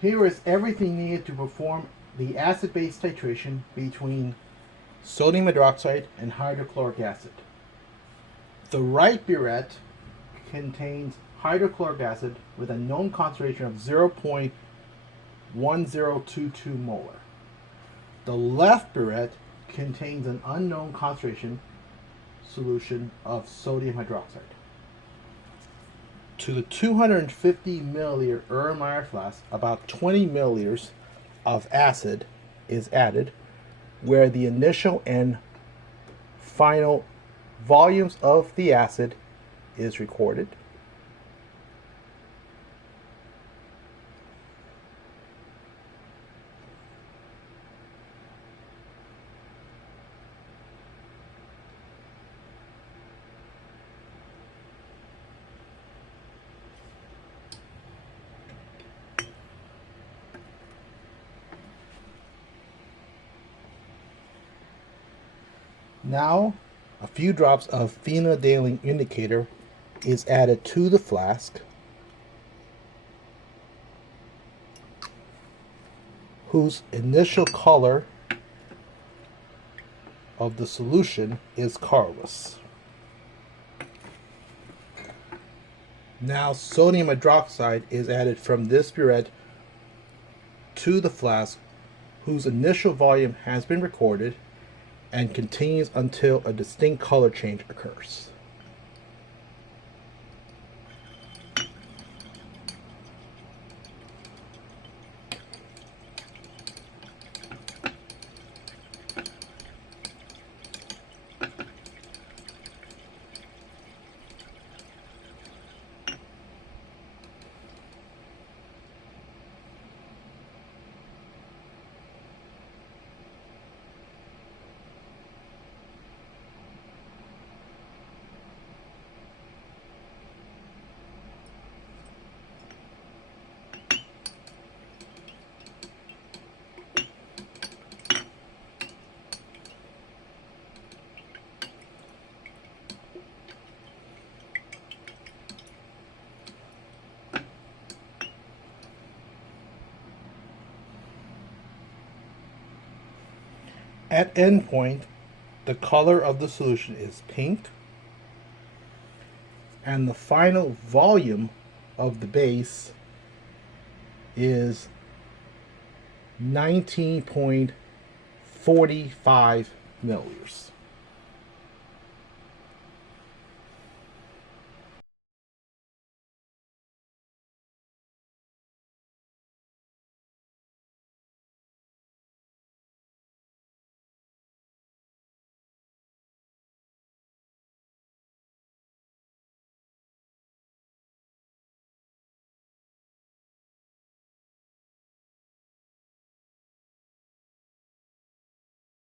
Here is everything needed to perform the acid-base titration between sodium hydroxide and hydrochloric acid. The right burette contains hydrochloric acid with a known concentration of 0.1022 molar. The left burette contains an unknown concentration solution of sodium hydroxide. To the 250 milliliter Erlenmeyer flask, about 20 milliliters of acid is added, where the initial and final volumes of the acid is recorded. Now, a few drops of phenolphthalein indicator is added to the flask, whose initial color of the solution is colorless. Now, sodium hydroxide is added from this burette to the flask, whose initial volume has been recorded, and continues until a distinct color change occurs. At endpoint, the color of the solution is pink, and the final volume of the base is 19.45 milliliters.